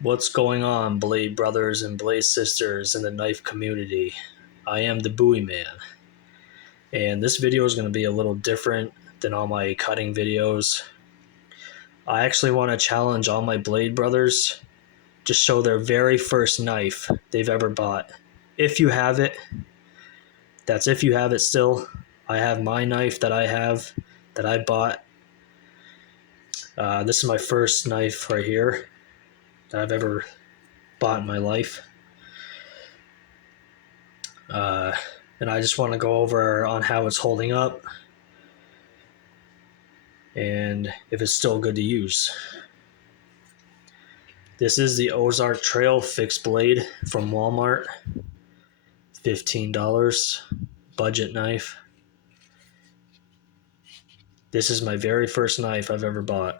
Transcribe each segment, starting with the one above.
What's going on, Blade brothers and Blade sisters in the knife community? I am the Bowie Man, and this video is going to be a little different than all my cutting videos. I actually want to challenge all my Blade brothers to show their very first knife they've ever bought. If you have it, that's if you have it still. I have my knife that I bought. This is my first knife right here that I've ever bought in my life. And I just want to go over on how it's holding up and if it's still good to use. This is the Ozark Trail fixed blade from Walmart. $15, budget knife. This is my very first knife I've ever bought.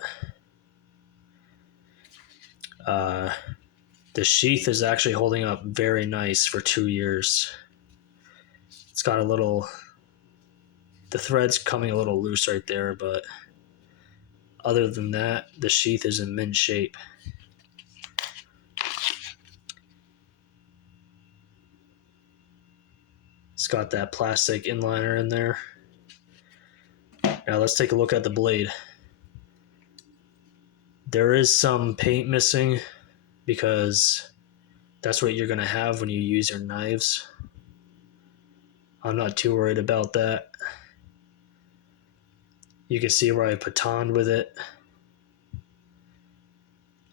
The sheath is actually holding up very nice for 2 years. It's got the thread's coming a little loose right there, but other than that, the sheath is in mint shape. It's got that plastic inliner in there. Now let's take a look at the blade. There is some paint missing because that's what you're going to have when you use your knives. I'm not too worried about that. You can see where I batoned with it.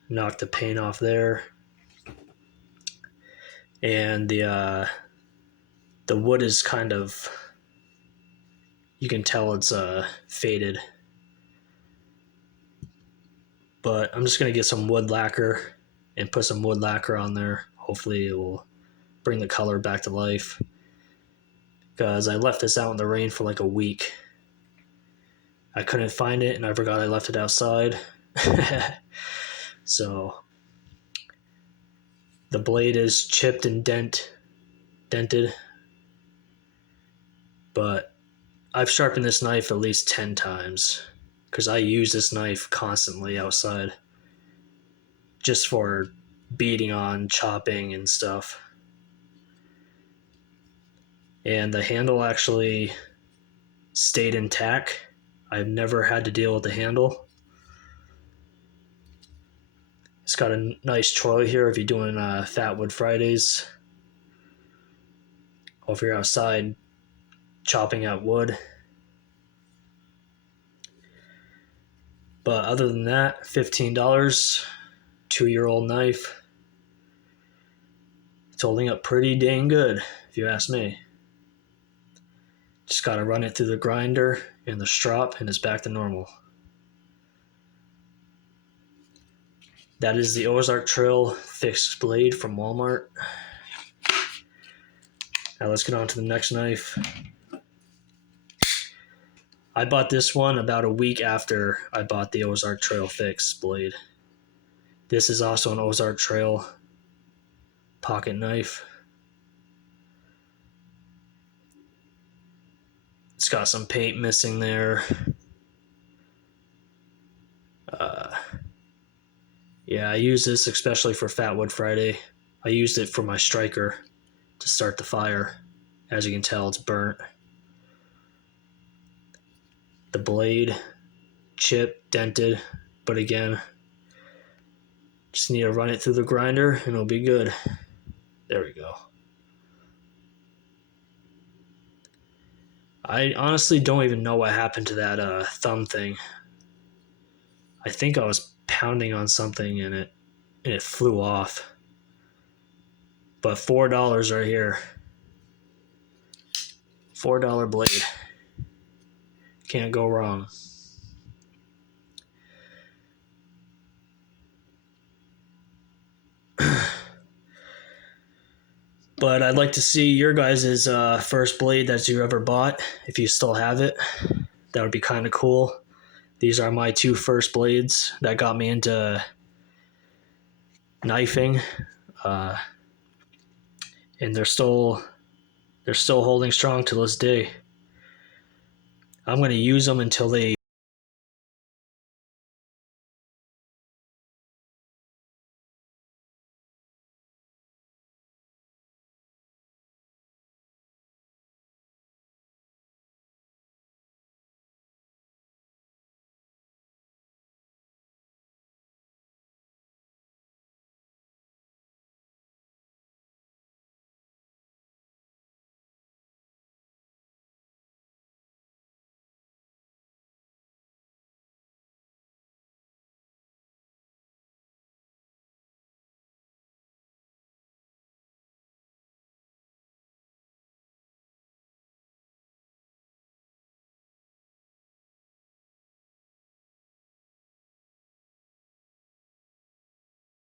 Knocked the paint off there. And the wood is kind of, you can tell it's faded. But I'm just going to get some wood lacquer and put some wood lacquer on there. Hopefully it will bring the color back to life. Because I left this out in the rain for like a week. I couldn't find it and I forgot I left it outside. So the blade is chipped and dented. But I've sharpened this knife at least 10 times. Because I use this knife constantly outside. Just for beating on, chopping, and stuff. And the handle actually stayed intact. I've never had to deal with the handle. It's got a nice trolley here if you're doing Fatwood Fridays. Or if you're outside chopping out wood. But other than that, $15, 2-year-old knife. It's holding up pretty dang good, if you ask me. Just gotta run it through the grinder and the strop and it's back to normal. That is the Ozark Trail fixed blade from Walmart. Now let's get on to the next knife. I bought this one about a week after I bought the Ozark Trail fixed blade. This is also an Ozark Trail pocket knife. It's got some paint missing there. Yeah, I use this especially for Fatwood Friday. I used it for my striker to start the fire. As you can tell, it's burnt. The blade, chipped, dented, but again, just need to run it through the grinder and it'll be good. There we go. I honestly don't even know what happened to that thumb thing. I think I was pounding on something and it flew off. But $4 right here. $4 blade. Can't go wrong. But I'd like to see your guys' first blade that you ever bought, if you still have it. That would be kind of cool. These are my 2 first blades that got me into knifing. And they're still holding strong to this day. I'm going to use them until they